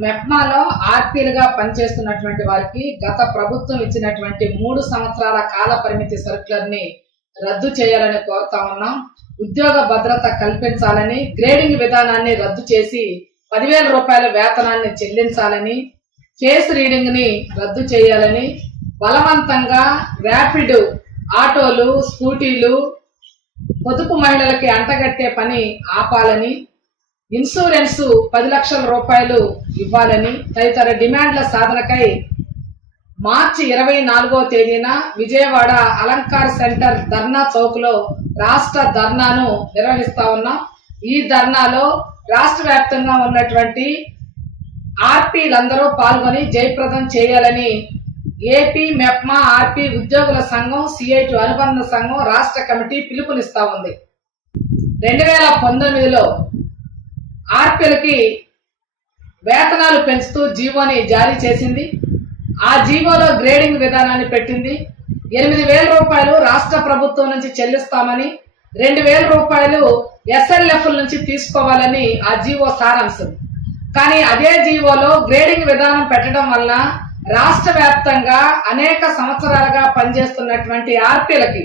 మెప్మాలో ఆర్పీలుగా పనిచేస్తున్నటువంటి వారికి గత ప్రభుత్వం ఇచ్చినటువంటి మూడు సంవత్సరాల కాల పరిమితి సర్క్యులర్ని రద్దు చేయాలని కోరుతా ఉన్నాం. ఉద్యోగ భద్రత కల్పించాలని గ్రేడింగ్ విధానాన్ని రద్దు చేసి పదివేల రూపాయల వేతనాన్ని చెల్లించాలని ఫేస్ రీడింగ్ని రద్దు చేయాలని బలవంతంగా ర్యాపిడ్ ఆటోలు స్కూటీలు పొదుపు మహిళలకి అంటగట్టే పని ఆపాలని ఇన్సూరెన్స్ పది లక్షల రూపాయలు ఇవ్వాలని తదితర డిమాండ్ల సాధనకై మార్చి ఇరవై నాలుగో తేదీన విజయవాడ అలంకార్ సెంటర్ ధర్నా చౌక్లో రాష్ట్ర ధర్నాను నిర్వహిస్తా ఉన్నాం. ఈ ధర్నాలో రాష్ట్ర వ్యాప్తంగా ఉన్నటువంటి ఆర్పీలందరూ పాల్గొని జయప్రదం చేయాలని ఏపీ మెప్మా ఆర్పీ ఉద్యోగుల సంఘం సిఐటి అనుబంధ సంఘం రాష్ట్ర కమిటీ పిలుపునిస్తా ఉంది. రెండు వేల పంతొమ్మిదిలో ఆర్పిలకి వేతనాలు పెంచుతూ జీవోని జారీ చేసింది. ఆ జీవోలో గ్రేడింగ్ విధానాన్ని పెట్టింది. ఎనిమిది వేల రూపాయలు రాష్ట్ర ప్రభుత్వం నుంచి చెల్లిస్తామని రెండు వేల రూపాయలు ఎస్ఎల్ఎఫ్ నుంచి తీసుకోవాలని ఆ జీవో సారాంశం. కానీ అదే జీవోలో గ్రేడింగ్ విధానం పెట్టడం వల్ల రాష్ట్ర వ్యాప్తంగా అనేక సంవత్సరాలుగా పనిచేస్తున్నటువంటి ఆర్పీలకి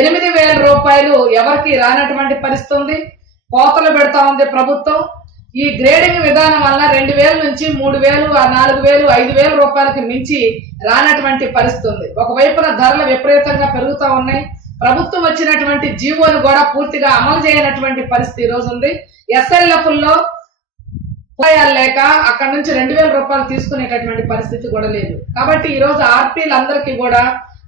ఎనిమిది వేల రూపాయలు ఎవరికి రానటువంటి పరిస్థితి ఉంది. కోతలు పెడతా ఉంది ప్రభుత్వం. ఈ గ్రేడింగ్ విధానం వల్ల రెండు వేల నుంచి మూడు వేలు ఆ నాలుగు వేలు ఐదు వేల రూపాయలకి మించి రానటువంటి పరిస్థితి ఉంది. ఒకవైపున ధరలు విపరీతంగా పెరుగుతూ ఉన్నాయి. ప్రభుత్వం వచ్చినటువంటి జీవోలు కూడా పూర్తిగా అమలు చేయనటువంటి పరిస్థితి ఈరోజు ఉంది. ఎస్ఎల్ఎఫ్ల్లో ఉపాయాలు లేక అక్కడ నుంచి రెండు వేల రూపాయలు తీసుకునేటటువంటి పరిస్థితి కూడా లేదు. కాబట్టి ఈరోజు ఆర్పీలందరికీ కూడా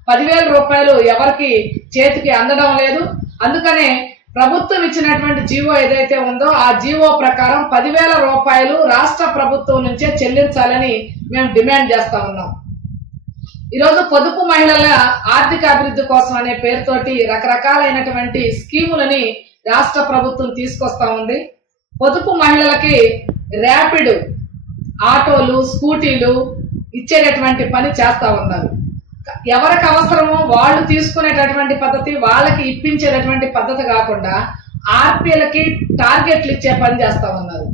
పదివేల రూపాయలు ఎవరికి చేతికి అందడం లేదు. అందుకనే ప్రభుత్వం ఇచ్చినటువంటి జీవో ఏదైతే ఉందో ఆ జీవో ప్రకారం పదివేల రూపాయలు రాష్ట్ర ప్రభుత్వం నుంచే చెల్లించాలని మేము డిమాండ్ చేస్తా ఉన్నాం. ఈరోజు పొదుపు మహిళల ఆర్థిక అభివృద్ధి కోసం అనే పేరుతోటి రకరకాలైనటువంటి స్కీములని రాష్ట్ర ప్రభుత్వం తీసుకొస్తా ఉంది. పొదుపు మహిళలకి ర్యాపిడ్ ఆటోలు స్కూటీలు ఇచ్చేటటువంటి పని చేస్తా ఉన్నారు. ఎవరికి అవసరమో వాళ్ళు తీసుకునేటటువంటి పద్ధతి వాళ్ళకి ఇప్పించేటటువంటి పద్ధతి కాకుండా ఆర్పీలకి టార్గెట్లు ఇచ్చే పని చేస్తా ఉన్నారు.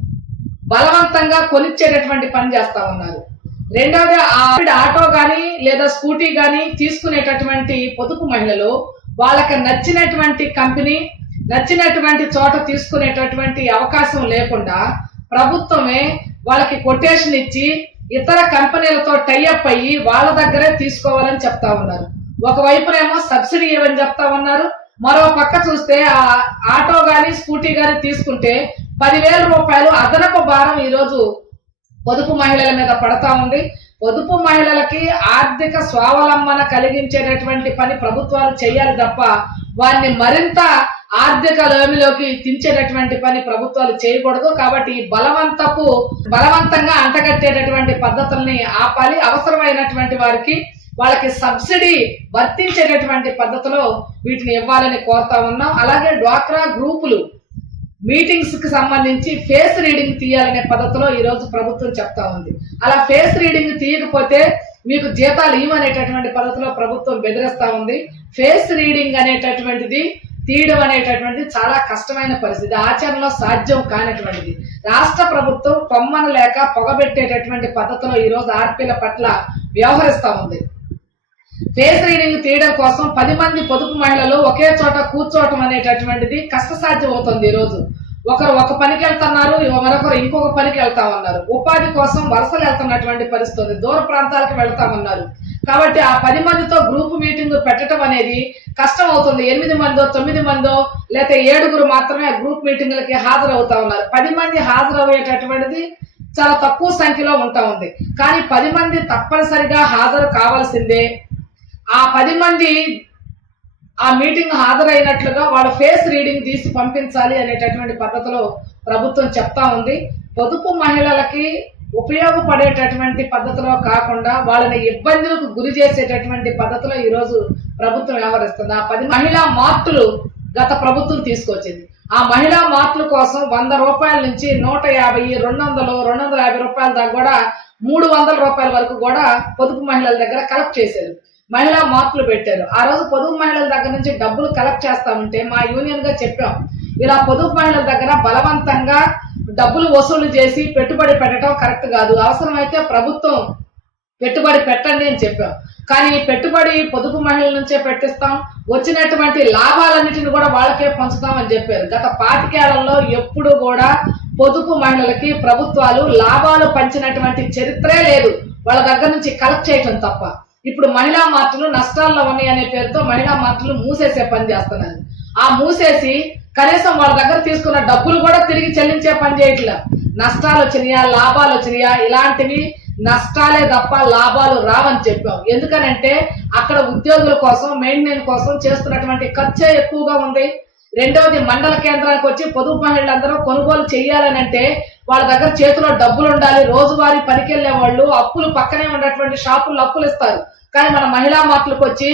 బలవంతంగా కొనిచ్చేటటువంటి పని చేస్తా ఉన్నారు. రెండవది ఆవిడ ఆటో గాని లేదా స్కూటీ గాని తీసుకునేటటువంటి పొదుపు మహిళలు వాళ్ళకి నచ్చినటువంటి కంపెనీ నచ్చినటువంటి చోట తీసుకునేటటువంటి అవకాశం లేకుండా ప్రభుత్వమే వాళ్ళకి కొటేషన్ ఇచ్చి ఇతర కంపెనీలతో టైఅప్ అయ్యి వాళ్ళ దగ్గరే తీసుకోవాలని చెప్తా ఉన్నారు. ఒకవైపునేమో సబ్సిడీ ఇవ్వని చెప్తా ఉన్నారు. మరో పక్క చూస్తే ఆ ఆటో గాని స్కూటీ గాని తీసుకుంటే పదివేల రూపాయలు అదనపు భారం ఈరోజు పొదుపు మహిళల మీద పడతా ఉంది. పొదుపు మహిళలకి ఆర్థిక స్వావలంబన కలిగించేటటువంటి పని ప్రభుత్వాలు చేయాలి తప్ప వారిని మరింత ఆర్థిక లోమిలోకి తించేటటువంటి పని ప్రభుత్వాలు చేయకూడదు. కాబట్టి బలవంతపు బలవంతంగా అంటగట్టేటటువంటి పద్ధతుల్ని ఆపాలి. అవసరమైనటువంటి వారికి వాళ్ళకి సబ్సిడీ వర్తించేటటువంటి పద్ధతిలో వీటిని ఇవ్వాలని కోరుతా ఉన్నాం. అలాగే డ్వాక్రా గ్రూపులు మీటింగ్స్కి సంబంధించి ఫేస్ రీడింగ్ తీయాలనే పద్ధతిలో ఈ రోజు ప్రభుత్వం చెప్తా ఉంది. అలా ఫేస్ రీడింగ్ తీయకపోతే మీకు జీతాలు ఇవ్వనేటటువంటి పద్ధతిలో ప్రభుత్వం బెదిరిస్తా ఉంది. ఫేస్ రీడింగ్ అనేటటువంటిది తీయడం అనేటటువంటిది చాలా కష్టమైన పరిస్థితి. ఆచరణలో సాధ్యం కానటువంటిది. రాష్ట్ర ప్రభుత్వం కొమ్మను లేక పొగబెట్టేటటువంటి పద్ధతిలో ఈ రోజు ఆర్పీల పట్ల వ్యవహరిస్తా ఉంది. ఫేస్ రీడింగ్ తీయడం కోసం పది మంది పొదుపు మహిళలు ఒకే చోట కూర్చోవటం అనేటటువంటిది కష్టసాధ్యం అవుతుంది ఈ రోజు. ఒకరు ఒక పనికి వెళ్తున్నారు మరొకరు ఇంకొక పనికి వెళ్తా ఉన్నారు. ఉపాధి కోసం వలసలు వెళ్తున్నటువంటి పరిస్థితి దూర ప్రాంతాలకు వెళ్తా ఉన్నారు. కాబట్టి ఆ పది మందితో గ్రూప్ మీటింగ్ పెట్టడం అనేది కష్టం అవుతుంది ఎనిమిది మందో తొమ్మిది మందో లేకపోతే ఏడుగురు మాత్రమే గ్రూప్ మీటింగ్లకి హాజరవుతా ఉన్నారు. పది మంది హాజరయ్యేటటువంటిది చాలా తక్కువ సంఖ్యలో ఉంటా ఉంది. కానీ పది మంది తప్పనిసరిగా హాజరు కావాల్సిందే. ఆ పది మంది ఆ మీటింగ్ హాజరైనట్లుగా వాళ్ళ ఫేస్ రీడింగ్ తీసి పంపించాలి అనేటటువంటి పద్ధతిలో ప్రభుత్వం చెప్తా ఉంది. పొదుపు మహిళలకి ఉపయోగపడేటటువంటి పద్ధతిలో కాకుండా వాళ్ళని ఇబ్బందులకు గురి చేసేటటువంటి పద్ధతిలో ఈరోజు ప్రభుత్వం వ్యవహరిస్తుంది. ఆ పది మహిళా మార్పులు గత ప్రభుత్వం తీసుకొచ్చింది. ఆ మహిళా మార్పుల కోసం వంద రూపాయల నుంచి నూట యాభై రెండు వందలు రెండు వందల యాభై రూపాయల దాకా కూడా మూడు వందల రూపాయల వరకు కూడా పొదుపు మహిళల దగ్గర కలెక్ట్ చేశారు. మహిళా మార్పులు పెట్టారు. ఆ రోజు పొదుపు మహిళల దగ్గర నుంచి డబ్బులు కలెక్ట్ చేస్తామంటే మా యూనియన్గా చెప్పాం. ఇలా పొదుపు మహిళల దగ్గర బలవంతంగా డబ్బులు వసూలు చేసి పెట్టుబడి పెట్టడం కరెక్ట్ కాదు. అవసరమైతే ప్రభుత్వం పెట్టుబడి పెట్టండి అని చెప్పాం. కానీ పెట్టుబడి పొదుపు మహిళల నుంచే పెట్టిస్తాం. వచ్చినటువంటి లాభాలన్నిటిని కూడా వాళ్ళకే పంచుతాం అని చెప్పారు. గత పాతికేళ్ళలో ఎప్పుడు కూడా పొదుపు మహిళలకి ప్రభుత్వాలు లాభాలు పంచినటువంటి చరిత్రే లేదు. వాళ్ళ దగ్గర నుంచి కలెక్ట్ చేయటం తప్ప. ఇప్పుడు మహిళా మార్చులు నష్టాల్లో ఉన్నాయి అనే పేరుతో మహిళా మార్చులు మూసేసే పని చేస్తున్నారు ఆ మూసేసి కనీసం వాళ్ళ దగ్గర తీసుకున్న డబ్బులు కూడా తిరిగి చెల్లించే పని చేయట్లా. నష్టాలు వచ్చినాయా లాభాలు వచ్చినాయా? ఇలాంటివి నష్టాలే తప్ప లాభాలు రావని చెప్పాం. ఎందుకనంటే అక్కడ ఉద్యోగుల కోసం మెయింటెనెన్స్ కోసం చేస్తున్నటువంటి ఖర్చే ఎక్కువగా ఉంది. రెండవది మండల కేంద్రానికి వచ్చి పొదుపు మహిళలందరూ కొనుగోలు చేయాలని అంటే వాళ్ళ దగ్గర చేతిలో డబ్బులు ఉండాలి రోజువారీ పనికెళ్ళే వాళ్ళు అప్పులు పక్కనే ఉన్నటువంటి షాపుల్లో అప్పులు ఇస్తారు. కానీ మన మహిళా మార్టులకు వచ్చి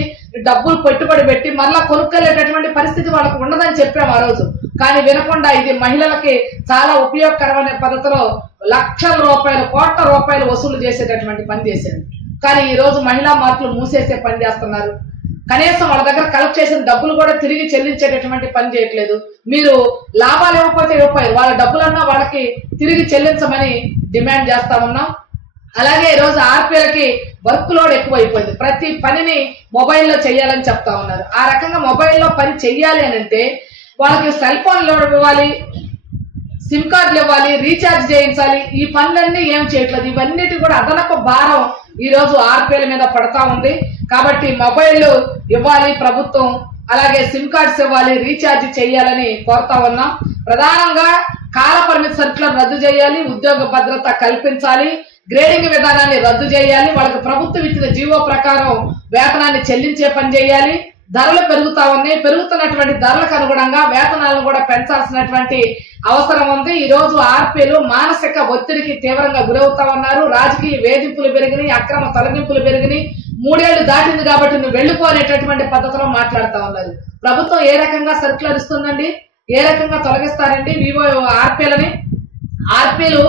డబ్బులు పెట్టుబడి పెట్టి మళ్ళా కొనుక్కెళ్ళేటటువంటి పరిస్థితి వాళ్ళకు ఉండదని చెప్పాము ఆ రోజు. కానీ వినకుండా ఇది మహిళలకి చాలా ఉపయోగకరమైన పద్ధతిలో లక్షల రూపాయలు కోట్ల రూపాయలు వసూలు చేసేటటువంటి పని చేశారు. కానీ ఈ రోజు మహిళా మార్పులు మూసేసే పని చేస్తున్నారు. కనీసం వాళ్ళ దగ్గర కలెక్ట్ చేసిన డబ్బులు కూడా తిరిగి చెల్లించేటటువంటి పని చేయట్లేదు. మీరు లాభాలు ఇవ్వకపోతే ఇవ్వకపోయారు. వాళ్ళ డబ్బులన్నా వాళ్ళకి తిరిగి చెల్లించమని డిమాండ్ చేస్తా ఉన్నాం. అలాగే ఈ రోజు ఆర్పీలకి వర్క్ లోడ్ ఎక్కువైపోయింది. ప్రతి పనిని మొబైల్లో చేయాలని చెప్తా ఉన్నారు. ఆ రకంగా మొబైల్లో పని చెయ్యాలి అని అంటే వాళ్ళకి సెల్ ఫోన్ లోడ్ ఇవ్వాలి సిమ్ కార్డులు ఇవ్వాలి రీఛార్జ్ చేయించాలి. ఈ పనులన్నీ ఏం చేయట్లేదు. ఇవన్నిటి కూడా అదనపు భారం ఈరోజు రోజు ఆర్పీల మీద పడతా ఉంది. కాబట్టి మొబైల్ ఇవ్వాలి ప్రభుత్వం అలాగే సిమ్ కార్డ్స్ ఇవ్వాలి రీఛార్జ్ చేయాలని కోరుతా ఉన్నాం. ప్రధానంగా కాల పరిమితి సరుకులను రద్దు చేయాలి ఉద్యోగ భద్రత కల్పించాలి గ్రేడింగ్ విధానాన్ని రద్దు చేయాలి వాళ్ళకి ప్రభుత్వం ఇచ్చిన జీవో ప్రకారం వేతనాన్ని చెల్లించే పని చేయాలి. ధరలు పెరుగుతా ఉన్నాయి. పెరుగుతున్నటువంటి ధరలకు అనుగుణంగా వేతనాలను కూడా పెంచాల్సినటువంటి అవసరం ఉంది. ఈ రోజు ఆర్పీలు మానసిక ఒత్తిడికి తీవ్రంగా గురవుతా ఉన్నారు. రాజకీయ వేధింపులు పెరిగినాయి అక్రమ తొలగింపులు పెరిగినాయి. మూడేళ్ళు దాటింది కాబట్టి నువ్వు వెళ్ళిపోనేటటువంటి పద్ధతిలో మాట్లాడుతా ఉన్నారు ప్రభుత్వం ఏ రకంగా సర్కులర్ ఇస్తుందండి? ఏ రకంగా తొలగిస్తారండి? వివో ఆర్పీలని ఆర్పీలు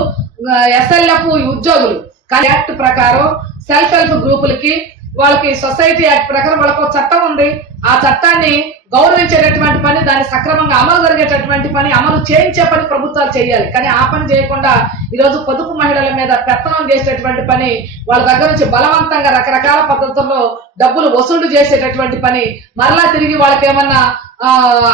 ఎస్ఎల్ఎఫ్ ఉద్యోగులు. కానీ యాక్ట్ ప్రకారం సెల్ఫ్ హెల్ప్ గ్రూపులకి వాళ్ళకి సొసైటీ యాక్ట్ ప్రకారం వాళ్ళకు ఒక చట్టం ఉంది. ఆ చట్టాన్ని గౌరవించేటటువంటి పని దాన్ని సక్రమంగా అమలు జరిగేటటువంటి పని అమలు చేయించే పని ప్రభుత్వాలు చేయాలి. కానీ ఆ పని చేయకుండా ఈరోజు పొదుపు మీద పెత్తనం చేసేటటువంటి పని వాళ్ళ దగ్గర నుంచి బలవంతంగా రకరకాల పద్ధతుల్లో డబ్బులు వసూలు చేసేటటువంటి పని మరలా తిరిగి వాళ్ళకి ఏమన్నా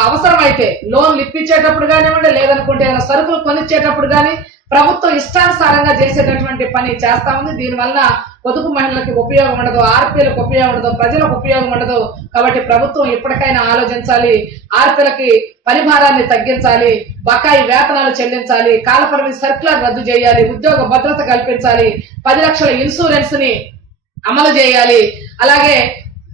అవసరమైతే లోన్లు ఇప్పించేటప్పుడు కానివ్వండి లేదనుకుంటే ఏదైనా సరుకులు కొనిచ్చేటప్పుడు కానీ ప్రభుత్వం ఇష్టానుసారంగా చేసేటటువంటి పని చేస్తా ఉంది. దీనివల్ల పొదుపు మహిళలకు ఉపయోగం ఉండదు ఆర్పీలకు ఉపయోగం ఉండదు ప్రజలకు ఉపయోగం ఉండదు. కాబట్టి ప్రభుత్వం ఇప్పటికైనా ఆలోచించాలి ఆర్పీలకి పని భారాన్ని తగ్గించాలి బకాయి వేతనాలు చెల్లించాలి కాలపరిమితి సర్కులర్ రద్దు చేయాలి ఉద్యోగ భద్రత కల్పించాలి పది లక్షల ఇన్సూరెన్స్ని అమలు చేయాలి. అలాగే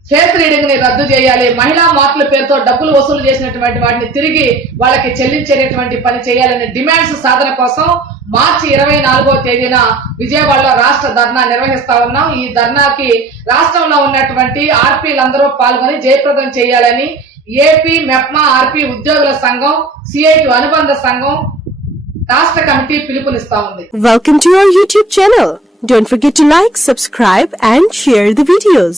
ఫేస్ రీడింగ్ని రద్దు చేయాలి. మహిళా మార్కుల పేరుతో డబ్బులు వసూలు చేసినటువంటి వాటిని తిరిగి వాళ్ళకి చెల్లించేటటువంటి పని చేయాలనే డిమాండ్స్ సాధన కోసం మార్చి ఇరవై నాలుగో తేదీన విజయవాడలో రాష్ట్ర ధర్నా నిర్వహిస్తా ఉన్నాం. ఈ ధర్నాకి రాష్ట్రంలో ఉన్నటువంటి ఆర్పీలందరూ పాల్గొని జయప్రదం చేయాలని ఏపీ మెప్మా ఆర్పీ ఉద్యోగుల సంఘం సిఐటి అనుబంధ సంఘం రాష్ట్ర కమిటీ పిలుపునిస్తా ఉంది. Welcome to your YouTube channel don't forget to like subscribe and share the videos